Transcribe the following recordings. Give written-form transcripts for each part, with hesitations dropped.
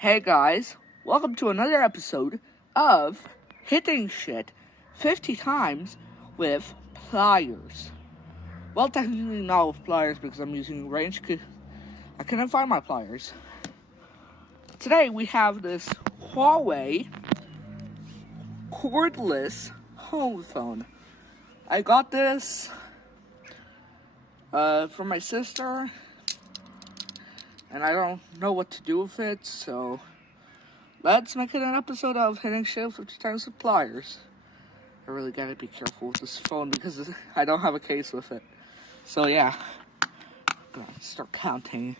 Hey guys, welcome to another episode of hitting shit 50 times with pliers. Well, technically not with pliers because I'm using range. I couldn't find my pliers. Today we have this Huawei cordless home phone. I got this from my sister, and I don't know what to do with it, so let's make it an episode of hitting shit 50 times with pliers. I really gotta be careful with this phone because I don't have a case with it. So yeah, I'm gonna start counting.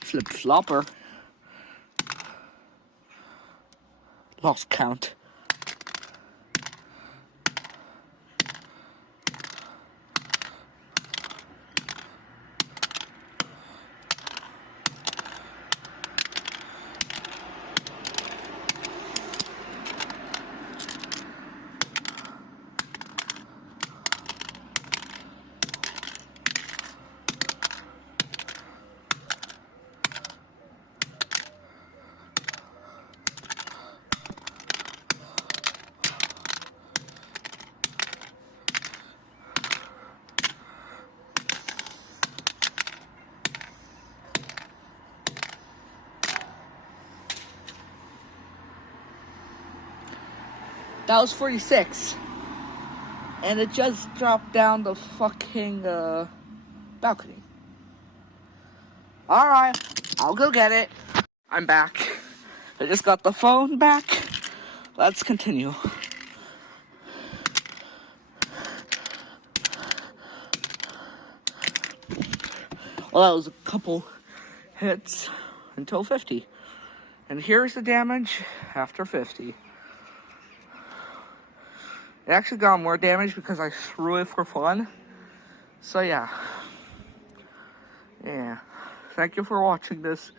Flip flopper. Lost count. That was 46. And it just dropped down the fucking balcony. Alright, I'll go get it. I'm back. I just got the phone back. Let's continue. Well, that was a couple hits until 50. And here's the damage after 50. It actually got more damage because I threw it for fun. So yeah. Thank you for watching this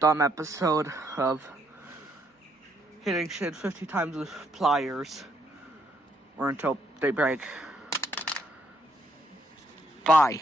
dumb episode of hitting shit 50 times with pliers. Or until they break. Bye.